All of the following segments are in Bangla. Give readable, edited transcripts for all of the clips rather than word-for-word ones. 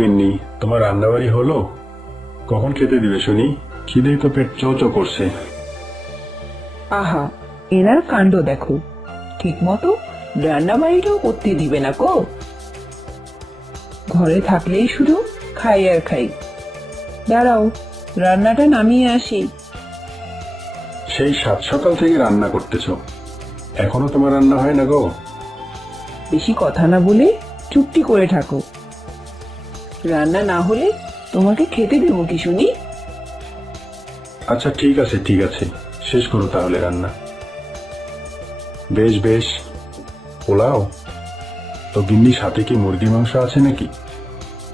গিন্নি, তোমার রান্নাবাড়ি হলো? কখন খেতে দিবে শুনি? খিদেই তো পেট চৌচো করছে। আহা, এনার কাণ্ড দেখো, ঠিক মতো রান্না বাড়িটাও করতে দিবে না গো। ঘরে থাকলেই শুধু খাই আর খাই। দাঁড়াও, রান্নাটা নামিয়ে আসি। সেই সাত সকাল থেকে রান্না করতেছো, এখনো তোমার রান্না হয় না গো? বেশি কথা না বলে চুপটি করে থাকো। রান্না না হলে তোমাকে খেতে দেবো কি শুনি? আচ্ছা ঠিক আছে ঠিক আছে, শেষ করো তাহলে রান্না। বেশ বেশ, পোলাও তো গিন্নি, সাথে কি মুরগির মাংস আছে নাকি?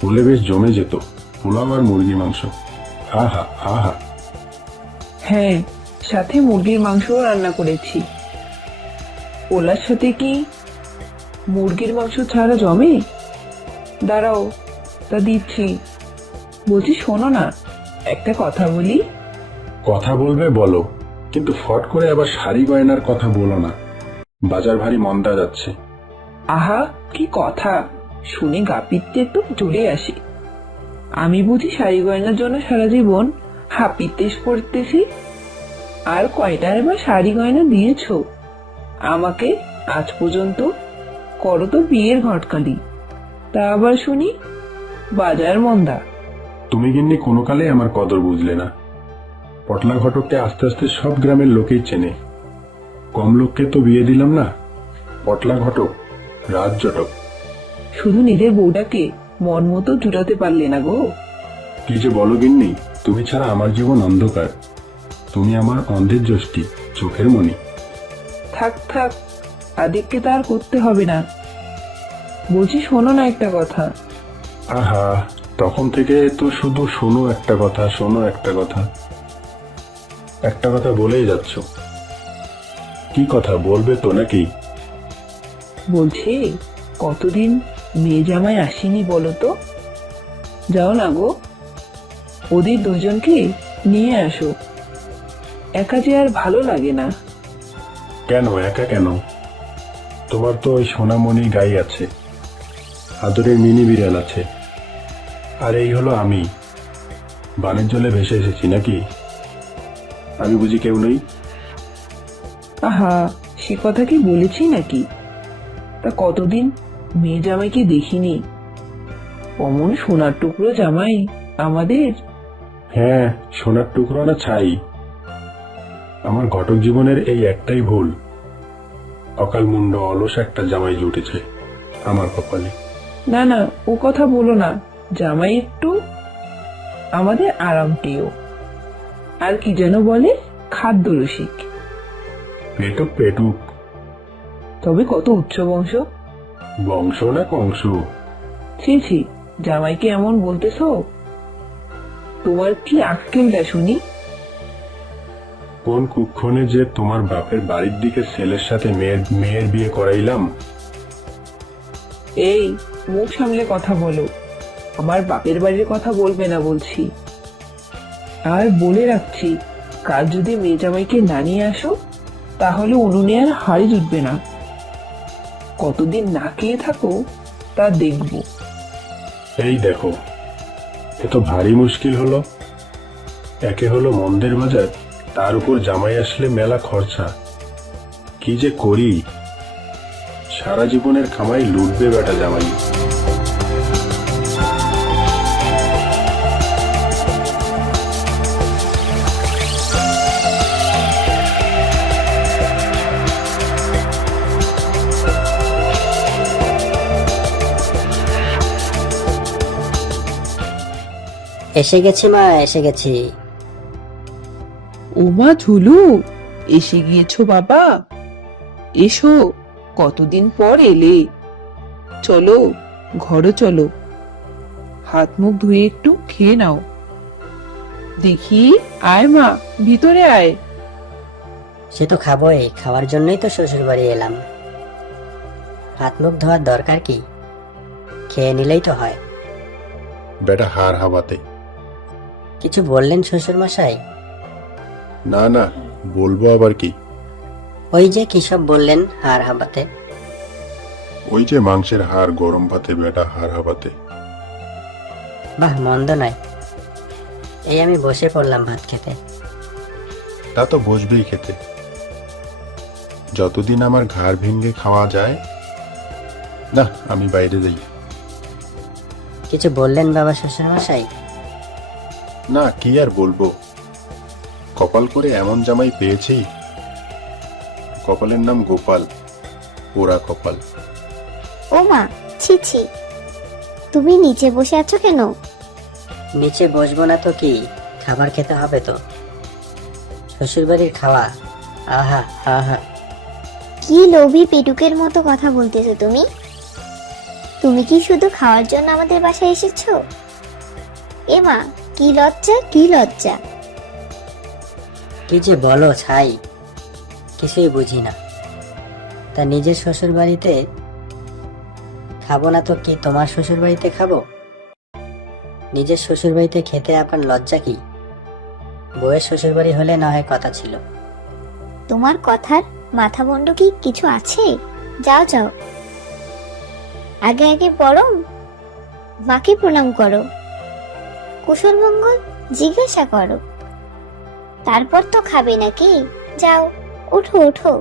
বলে বেশ জমে যেত, পোলাও আর মুরগির মাংস। আহা আহা। হ্যাঁ, সাথে মুরগির মাংসও রান্না করেছি। ওলার সাথে কি মুরগির মাংস ছাড়া জমে? দাঁড়াও, তা দিচ্ছি। বলছি শোনো না, একটা কথা বলি। কথা বলবে বলো, কিন্তু ফট করে আবার শাড়ি গয়নার কথা বলো না, বাজার ভারী মন্দা যাচ্ছে। আহা, কি কথা শুনে গা পিত্তে একটু জ্বলে আসে। আমি বুঝি শাড়ি গয়নার জন্য সারা জীবন হাপিত্তেশ করতেছি? আর কয়টার বা শাড়ি গয়না দিয়েছো আমাকে আজ পর্যন্ত? করো তো বিয়ের ঘটকালি, তা আবার শুনি বাজার মন্দা। তুমি গিন্নি কোনো কালে আমার কদর বুঝলে না। পটলা ঘটককে আস্তে আস্তে সব গ্রামের লোকেই চেনে। কম লোককে তো বিয়ে দিলাম না। পটলা ঘটক, রাজ জটক। শুধু নিজের বউটাকে মন মতো জুটাতে পারলে না গো। কি যে বলো গিন্নি, তুমি ছাড়া আমার জীবন অন্ধকার। তুমি আমার অন্ধের যষ্টি, চোখের মণি। থাক থাক, আদিককে তার করতে হবে না। বলছি শোনো না একটা কথা। আহা, তখন থেকে তো শুধু শোনো একটা কথা, শোনো একটা কথা, একটা কথা বলেই যাচ্ছ। কি কথা বলবে তো নাকি? বলছি, কতদিন মেয়ে জামাই আসেনি বলো তো? যাও না গো, ওদের দুজনকে নিয়ে আসো। একা যে আর ভালো লাগে না। কেন একা কেন? তোমার তো ওই সোনামণি গাই আছে, আদরের মিনি বিড়াল আছে, আর এই হলো আমি, বানের জলে ভেসে এসেছি নাকি? আমি বুঝি কেউ নই? আহা, সে কথা কি বলেছি নাকি? তা কতদিন মেয়ে জামাইকে দেখিনি। অমন সোনার টুকরো জামাই আমাদের। হ্যাঁ, সোনার টুকরো না ছাই। আমার ঘটক জীবনের এই একটাই ভুল, অকালমুন্ড অলস একটা জামাই জুটেছে আমার কপালে। না না, ও কথা বলো না। জামাই একটু আমাদের আরাম প্রিয়, আর কি যেন বলে, খাদ্য রসিক। পেটুক পেটুক। তবে কত উচ্চ বংশ। বংশ না কংস? ছি ছি, জামাইকে এমন বলতেছো? তোমার কি আক্কেলটা শুনি? কোন কুক্ষণে যে তোমার বাপের বাড়ির দিকে ছেলের সাথে মেয়ের বিয়ে করাইলাম। এই, মুখ সামলে কথা বলো। আমার বাপের বাড়ির কথা বলবে না বলছি। আর বলে রাখছি, কাল যদি মেয়ে জামাইকে না নিয়ে আসো, তাহলে উনুনে আর হাড়ি জুটবে না। কতদিন না খেয়ে থাকো তা দেখবো। এই দেখো, এ তো ভারী মুশকিল হলো। একে হলো মন্দের বাজার, তার উপর জামাই আসলে মেলা খরচা। কি যে করি, সারা জীবনের কামাই লুটবে বেটা জামাই। এসে গেছি মা, এসে গেছি। ওমা ঝুলু, এসে গিয়েছো বাবা। এসো, কতদিন পর এলে। চলো, ঘরে চলো। হাত মুখ ধুয়ে একটু খেয়ে নাও। দেখি, আয় মা, ভিতরে আয়। সে তো খাবোই, খাওয়ার জন্যই তো শ্বশুর বাড়ি এলাম। হাত মুখ ধোয়ার দরকার কি? খেয়ে নিলেই তো হয়। বেটা হার হাওয়াতে। কিছু বললেন শ্বশুর মশাই? না না, বলবো আবার কি। ওই যে কি সব বললেন হাড় হাবাতে? ওই যে মাংসের হাড় গরম ভাতে বেটা হার হাওয়াতে। বাহ, মন্দ নয়। এই আমি বসে পড়লাম ভাত খেতে। তা তো বসবেই খেতে। যতদিন আমার ঘাড় ভেঙে খাওয়া যায় না, আমি বাইরে যাই। কিছু বললেন বাবা শ্বশুরমশাই? না, কি আর বলবো, কপাল করে এমন জামাই পেয়েছি। কপালের নাম গোপাল, পোড়া কপাল। ও মা, ছি ছি, তুমি নিচে বসে আছো কেন? নিচে বসবো না তো কি, খাবার খেতে হবে তো। শ্বশুরবাড়ির খাওয়া, আহা আহা। কি লোভী পেটুকের মতো কথা বলতেছো তুমি? তুমি কি শুধু খাওয়ার জন্য আমাদের বাসায় এসেছো? এ মা, কি লজ্জা, কি লজ্জা! কি যে বলো ছাই, কিছুই বুঝি না। তা নিজের শ্বশুর বাড়িতে খাবো না তো কি তোমার শ্বশুর বাড়িতে খাবো? নিজের শ্বশুর বাড়িতে খেতে আপনার লজ্জা কি? বউয়ের শ্বশুর বাড়ি হলে না হয় কথা ছিল। তোমার কথার মাথা মুন্ড কি কিছু আছে? যাও যাও, আগে আগে পড়ো, মাকে প্রণাম করো, কুশল মঙ্গল জিজ্ঞাসা করো, তারপর তো খাবে নাকি? যাও, ওঠো ওঠো।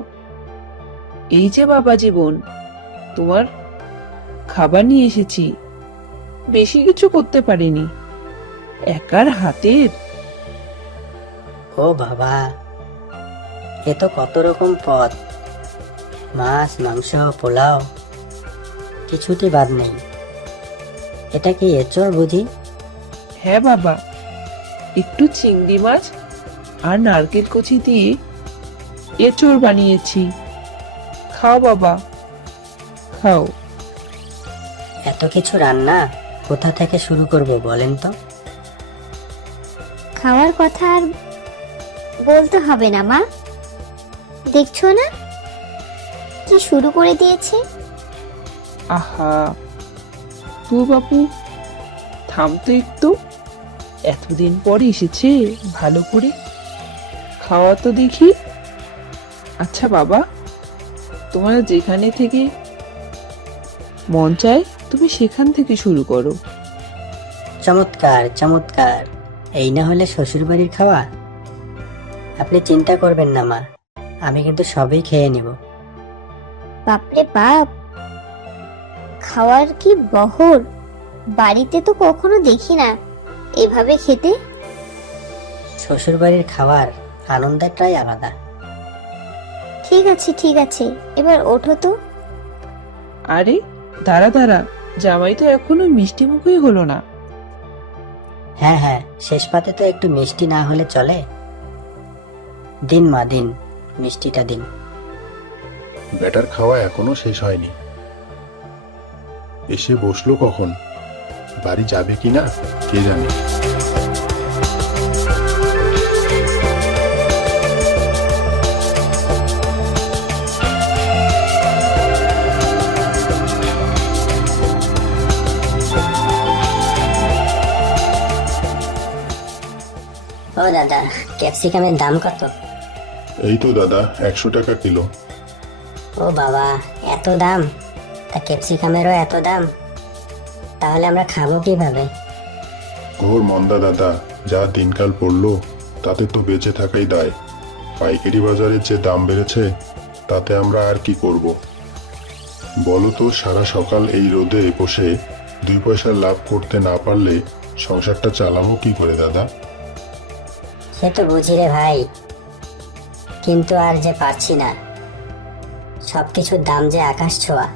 এই যে বাবা জীবন, তোমার খাবার নিয়ে এসেছি। বেশি কিছু করতে পারিনি, একার হাতের। ও বাবা, এ তো কত রকম পদ, মাছ মাংস পোলাও, কিছুটি বাদ নেই। এটা কি এঁচড় বুঝি? হ্যাঁ বাবা, একটু চিংড়ি মাছ আর নারকেল কচি দিয়ে এঁচড় বানিয়েছি। খাও বাবা, খাও। এত কিছু রান্না কোথা থেকে শুরু করব বলেন তো? খাওয়ার কথা আর বলতে হবে না মা, দেখছো না কি শুরু করে দিয়েছে? আহা, তো বাবু থাম তো একটু। এতদিন পরে এসেছে, ভালো করে খাওয়া তো দেখি। আচ্ছা বাবা, তোমার যেখানে থেকে মন চায় তুমি সেখান থেকে শুরু করো। চমৎকার চমৎকার, এই না হলে শ্বশুর বাড়ির খাওয়া। আপনি চিন্তা করবেন না মা, আমি কিন্তু সবই খেয়ে নিব। বাপরে বাপ, খাওয়ার কি বহর! বাড়িতে তো কখনো দেখি না এভাবে খেতে। শ্বশুর বাড়ির খাওয়ার আনন্দটাই আলাদা। ঠিক আছে ঠিক আছে, এবার ওঠো তো। আরে দাঁড়া দাঁড়া, জামাই তো এখনো মিষ্টি মুখই হলো না। হ্যাঁ হ্যাঁ, শেষ পাতে তো একটু মিষ্টি না হলে চলে? দিন মা দিন, মিষ্টিটা দিন। ব্যাটার খাওয়া এখনো শেষ হয়নি, এসে বসলো কখন? বাড়ি যাবে কিনা কে জানে। ও দাদা, ক্যাপসিকামের দাম কত? এই তো দাদা, 100 টাকা কিলো। ও বাবা, এত দাম! তা ক্যাপসিকামেরও এত দাম? তাহলে আমরা খাবো কিভাবে? ঘোর মন্দা দাদা, যা দিনকাল পড়লো তাতে তো বেঁচে থাকাই দায়। পাইকারি বাজারের যে দাম বেড়েছে তাতে আমরা আর কি করব বলো তো? সারা সকাল এই রোদে বসে 2 পয়সা লাভ করতে না পারলে সংসারটা চালাবো কি করে দাদা? সে তো বুঝি রে ভাই, কিন্তু আর যে পারছি না। সবকিছুর দাম যে আকাশ ছোঁয়া,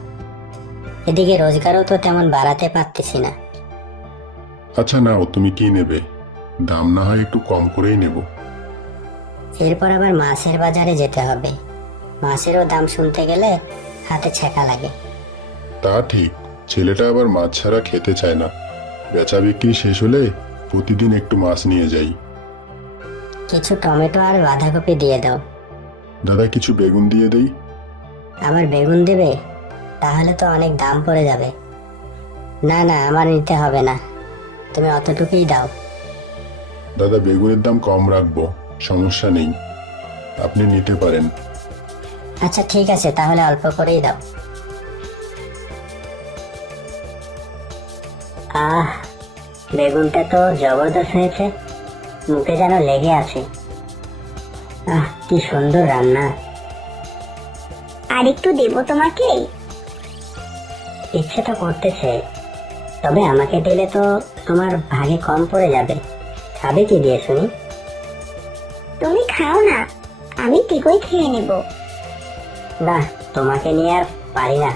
এদিকে রোজগারও তো তেমন বাড়াতে পারতেছি না। আচ্ছা নাও, তুমি কি নেবে? দাম না হয় একটু কম করেই নেব। এরপর আবার মাছের বাজারে যেতে হবে, মাছেরও দাম শুনতে গেলে হাতে ছেঁকা লাগে। তা ঠিক, ছেলেটা আবার মাছ ছাড়া খেতে চায় না। বেচা বিক্রি শেষ হলে প্রতিদিন একটু মাছ নিয়ে যাই। কিছু টমেটো আর বাঁধাকপি দিয়ে দাও। দাদা কিছু বেগুন দিয়ে দেই। আবার বেগুন দেবে? তাহলে তো অনেক দাম পড়ে যাবে। না না, আমার নিতে হবে না, তুমি অতটুকুই দাও। দাদা বেগুনের দাম কম রাখবো, সমস্যা নেই, আপনি নিতে পারেন। আচ্ছা ঠিক আছে, তাহলে অল্প করেই দাও। আহ, বেগুনটা তো জবরদস্ত হয়েছে, মুখে যেন লেগে আছে। আহ, কি সুন্দর রান্না। আর একটু দেবো তোমাকে? ইচ্ছে তো করতেছে, তবে আমাকে দিলে তো তোমার ভাগে কম পড়ে যাবে। খাবে কি দিয়ে শুনি? তুমি খাও না, আমি ঠিকই খেয়ে নেব। না, তোমাকে নিয়ে আর পারি না।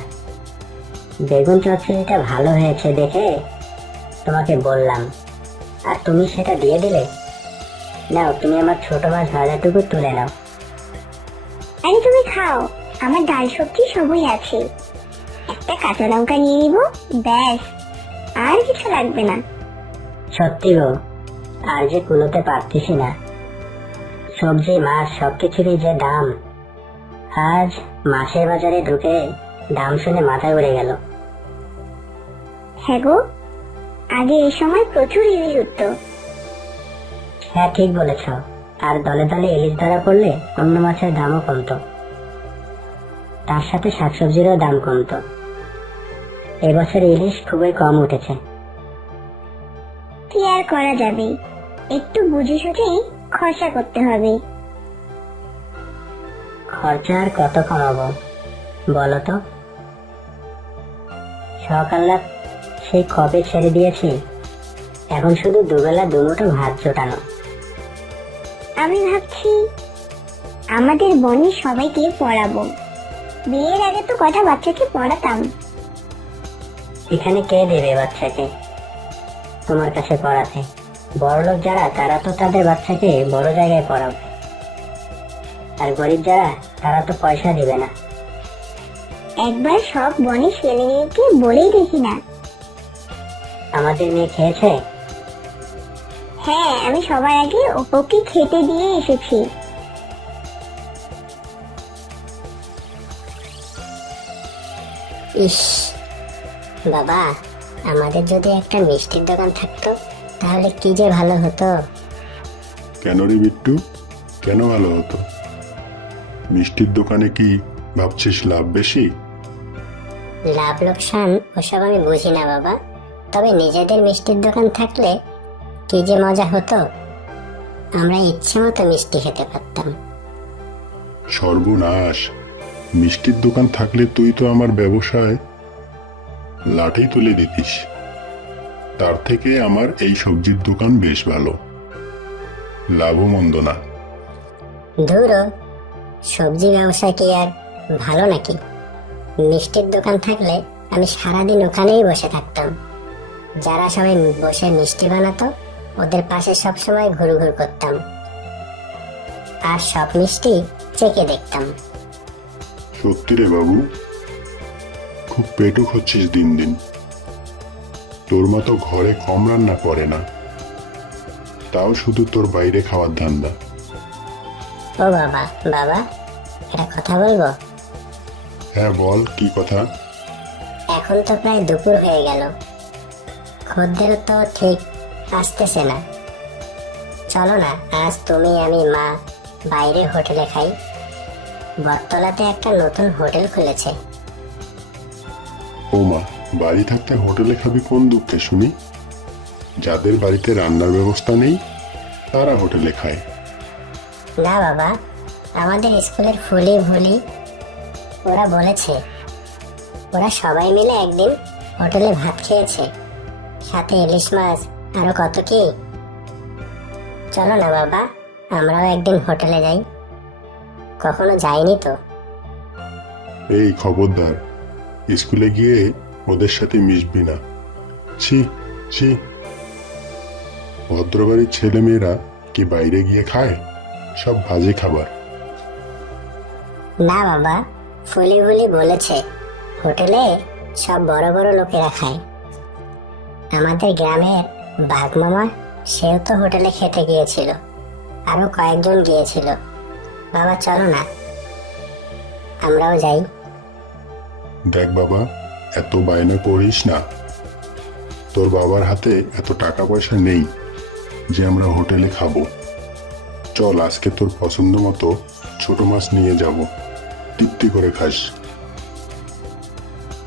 বেগুন চচ্চড়িটা ভালো হয়েছে দেখে তোমাকে বললাম, আর তুমি সেটা দিয়ে দিলে। নাও, তুমি আমার ছোট মাছ ভাজাটুকু তুলে নাও। আরে তুমি খাও, আমার ডাল সবজি সবই আছে। একটা কাঁচা লঙ্কা নিয়ে নিব, ব্যাস, আর কিছু লাগবে না। সত্যি গো, আর যে কুলোতে পারতেছি না। সবজি মাছ সবকিছুরই যে দাম। আজ মাছের বাজারে ঢুকে দাম শুনে মাথায় উড়ে গেল। হ্যাঁ গো, আগে এই সময় প্রচুর ইলিশ উঠতো। হ্যাঁ, ঠিক বলেছ। আর দলে দলে ইলিশ ধরা পড়লে অন্য মাছের দামও কমতো, তার সাথে শাকসবজিরও দাম কমতো। এবছর ইলিশ খুবই কম উঠেছে। কি আর করা যাবে, একটু বুঝে সুঝে খরচা করতে হবে। খরচা আর কত কমাবো বলো তো? সকাল সেই কবে ছেড়ে দিয়েছি, এখন শুধু দুবেলা দুমুঠো ভাত জোটানো। আমি ভাবছি আমাদের বনি সবাইকে পড়াবো। বিয়ের আগে তো কটা বাচ্চাকে পড়াতাম। এখানে কে দেবে বাচ্চাকে তোমার কাছে পড়াতে? বড়লোক যারা, তারা তো তাদের বাচ্চাকে বড় জায়গায় পড়াবে, আর গরিব যারা, তারা তো পয়সা দিবে না। একবার সব বনি ছেলে মেয়েকে বলেই দেখি না। আমাদের মেয়ে খেয়েছে? হ্যাঁ, আমি সবার আগে ওকে খেতে দিয়ে এসেছি। ইস বাবা, আমাদের যদি একটা মিষ্টির দোকান থাকতো তাহলে কি যে ভালো হতো। কেন রে বিট্টু, কেন ভালো হতো? মিষ্টির দোকানে কি ভাবছিস লাভ বেশি? লাভ লোকসান ওসব আমি বুঝি না বাবা, তবে নিজেদের মিষ্টির দোকান থাকলে কি যে মজা হতো। আমরা ইচ্ছে মতো মিষ্টি খেতে পারতাম। সর্বনাশ, মিষ্টির দোকান থাকলে তুই তো আমার ব্যবসায় লাঠি তুলে দিতিস। তার থেকে আমার এই সবজির দোকান বেশ ভালো, লাভও মন্দ না। ধুরো, সবজি ব্যবসা কি আর ভালো নাকি? মিষ্টির দোকান থাকলে আমি সারাদিন ওখানেই বসে থাকতাম। যারা সবাই বসে মিষ্টি বানাতো ওদের পাশে সবসময় ঘুরঘুর করতাম, আর সব মিষ্টি চেকে দেখতাম। সত্যি রে বাবু, খুব পেটুক হচ্ছিস দিন দিন। তোর মতো ঘরে কম রান্না করে না, তাও শুধু তোর বাইরে খাওয়ার ধান্দা। ও বাবা, বাবা একটা কথা বলবো? হ্যাঁ বল, কি কথা? এখন তো প্রায় দুপুর হয়ে গেল, খদ্দেরও তো ঠিক আসতেছে না। চলো না, আজ তুমি আমি মা বাইরে হোটেলে খাই। বটতলাতে একটা নতুন হোটেল খুলেছে। ও মা, বাড়ি থাকতে হোটেলে খাবি কোন দুঃখে শুনি? যাদের বাড়িতে রান্নার ব্যবস্থা নেই তারা হোটেলে খায়। না বাবা, আমাদের স্কুলের ফুলি ভুলি ওরা বলেছে ওরা সবাই মিলে একদিন হোটেলে ভাত খেয়েছে, সাথে ইলিশ মাছ, আরো কত কি। চলো না বাবা, আমরাও একদিন হোটেলে যাই, কখনো যাইনি তো। এই খবরদার, স্কুলে গিয়ে ওদের সাথে মিশবি না। ছি ছি, ভদ্রবাড়ির ছেলে মেয়েরা কি বাইরে গিয়ে খায়? সব বাজে খাবার। না বাবা, ফুলি ভুলি বলেছে হোটেলে সব বড় বড় লোকেরা খায়। আমাদের গ্রামের বাঘ মামা, সেও তো হোটেলে খেতে গিয়েছিল, আরো কয়েকজন গিয়েছিল। বাবা চলো না, আমরাও যাই। দেখ বাবা, এত বায়না করিস না। তোর বাবার হাতে এত টাকা পয়সা নেই যে আমরা হোটেলে খাবো। চল, আজকে তোর পছন্দ মতো ছোট মাছ নিয়ে যাব, তৃপ্তি করে খাস।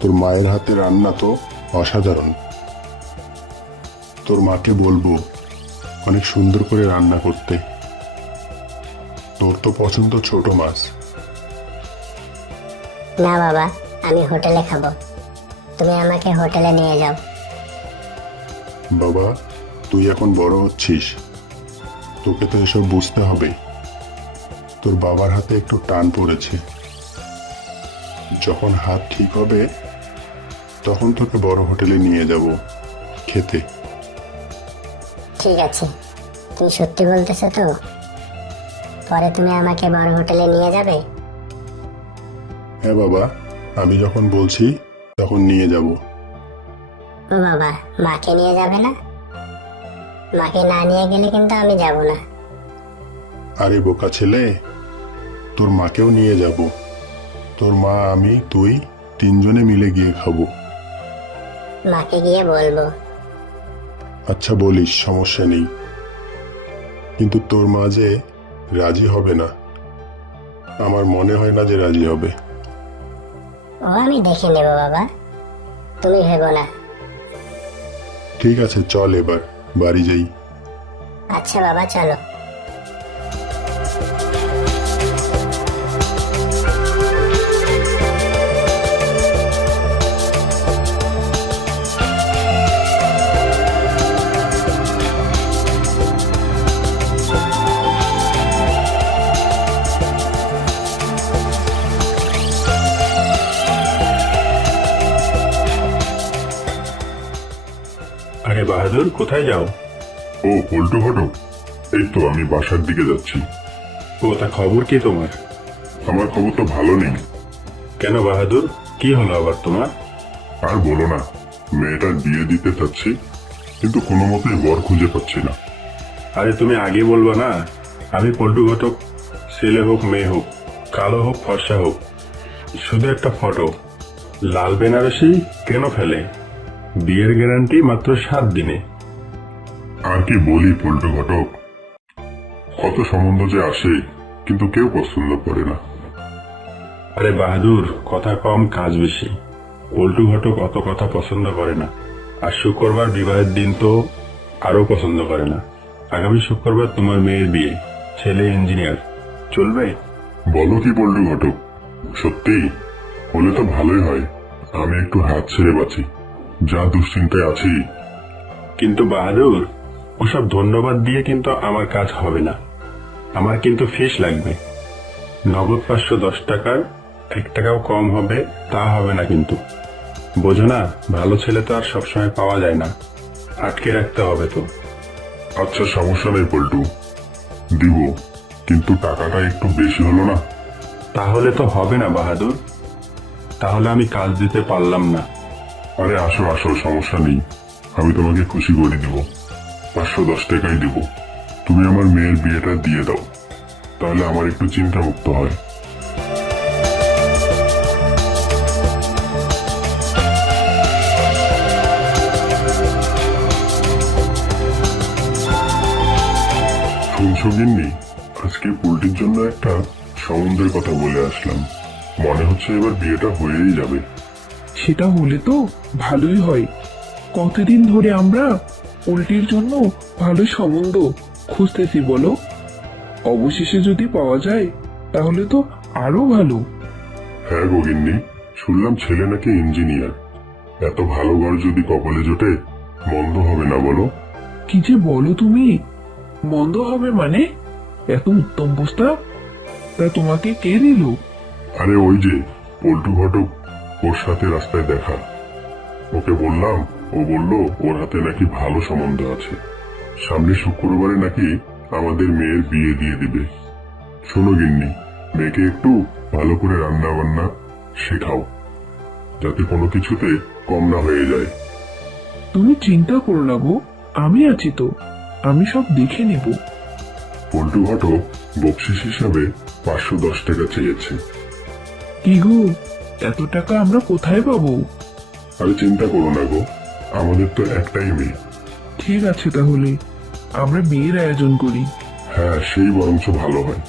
তোর মায়ের হাতে রান্না তো অসাধারণ। তোর মাকে বলবো অনেক সুন্দর করে রান্না করতে। তোর তো পছন্দ ছোট মাছ। না বাবা, আমি হোটেলে খাবো, তুমি আমাকে হোটেলে নিয়ে যাও। বাবা, তুই এখন বড় হচ্ছিস, তোকে তো এসব বুঝতে হবে। তোর বাবার হাতে একটু টান পড়েছে, যখন হাত ঠিক হবে তখন তোকে বড় হোটেলে নিয়ে যাব খেতে। ঠিক আছে, তুমি সত্যি বলতেছো তো? পরে তুমি আমাকে বড় হোটেলে নিয়ে যাবে? হ্যাঁ বাবা, আমি যখন বলছি তখন নিয়ে যাব। ও বাবা, মাকে নিয়ে যাবে না? মাকে না নিয়ে গেলে কিন্তু আমি যাব না। আরে বোকা ছেলে, তোর মাকেও নিয়ে যাব। তোর মা, আমি, তুই তিনজনে মিলে গিয়ে খাবো। মাকে গিয়ে বলবো। আচ্ছা বলিস, সমস্যা নেই, কিন্তু তোর মা যে রাজি হবে না। আমার মনে হয় না যে রাজি হবে। ও আমি দেখে নেব বাবা, তুমি ভেবো না। ঠিক আছে, চল এবার বাড়ি যাই। আচ্ছা বাবা, চলো। আরে বাহাদুর, কোথায় যাও? ও পল্টু ঘটক, এই তো আমি বাসার দিকে যাচ্ছি। ও, তা খবর কি তোমার? আমার খবর তো ভালো নেই। কেন বাহাদুর, কি হলো আবার তোমার? আর বলো না, মেয়েটার বিয়ে দিতে চাচ্ছি, কিন্তু কোনো মতেই বর খুঁজে পাচ্ছি না। আরে তুমি আগে বলবা না? আমি পল্টু ঘটক, ছেলে হোক মেয়ে হোক, কালো হোক ফর্সা হোক, শুধু একটা ফটো, লাল বেনারসি কেন ফেলে? বিয়ের গ্যারান্টি মাত্র 7 দিনে। আর কি বলি পল্টু ঘটক, কত সম্বন্ধ যে আসে, কিন্তু কেউ পছন্দ করে না। আরে বাহাদুর, কথা কম কাজ বেশি। পল্টু ঘটক অত কথা পছন্দ করে না, আর শুক্রবার বিবাহের দিন তো আরো পছন্দ করে না। আগামী শুক্রবার তোমার মেয়ের বিয়ে, ছেলে ইঞ্জিনিয়ার, চলবে? বলো কি পল্টু ঘটক, সত্যি হলে তো ভালোই হয়। আমি একটু হাত ছেড়ে বাঁচি, যা দুশ্চিন্তায় আছি। কিন্তু বাহাদুর, ওসব ধন্যবাদ দিয়ে কিন্তু আমার কাজ হবে না। আমার কিন্তু ফিস লাগবে। নগদ 510 টাকার 1 টাকাও কম হবে তা হবে না কিন্তু। বোঝো না, ভালো ছেলে তো আর সবসময় পাওয়া যায় না, আটকে রাখতে হবে তো। আচ্ছা সমস্যা নেই পল্টু, দিব, কিন্তু টাকাটা একটু বেশি হলো না? তাহলে তো হবে না বাহাদুর, তাহলে আমি কাজ দিতে পারলাম না। আরে আসো আসো, সমস্যা নেই, আমি তোমাকে খুশি করে দিব। 510 টাকাই দিব। তুমি আমার মেয়ের বিয়েটা দিয়ে দাও, তাহলে আমার একটু চিন্তা মুক্ত হয়। শুনছো গিন্নি, আজকে পোল্ট্রির জন্য একটা সম্বন্ধের কথা বলে আসলাম। মনে হচ্ছে এবার বিয়েটা হয়েই যাবে। সেটা হলে তো ভালোই হয়। কতদিন ধরে আমরা পোল্ট্রির জন্য ভালো সম্বন্ধ খুঁজতেছি বলো। অবশেষে যদি পাওয়া যায় তাহলে তো আরো ভালো। হ্যাঁ গো গিন্নি, শুনলাম ছেলে নাকি ইঞ্জিনিয়ার। এত ভালো ঘর যদি কপালে জোটে, মন্দ হবে না বলো। কি যে বলো তুমি, মন্দ হবে মানে? এত উত্তম প্রস্তাব তা তোমাকে কে দিল? আরে ওই যে পল্টু ঘটক, ওর সাথে রাস্তায় দেখা। ওকে বললাম, ও বলল ওর হাতে নাকি ভালো সম্বন্ধ আছে। সামনে শুক্রবারে নাকি আমাদের মেয়ের বিয়ে দিয়ে দিবে। শোনো গিন্নি, মেয়েকে একটু ভালো করে রান্না বান্না শেখাও, যাতে কোনো কিছুতে কম না হয়ে যায়। তুমি চিন্তা করো না গো, আমি আছি তো, আমি সব দেখে নেব। পল্টু ঘটক বকশিস হিসাবে 510 টাকা চেয়েছে। কি গো, এত টাকা আমরা কোথায় পাবো? আরে চিন্তা করো না গো, আমাদের তো একটাই মেয়ে। ঠিক আছে তাহলে আমরা বিয়ের আয়োজন করি। হ্যাঁ, সেই বরঞ্চ ভালো হয়।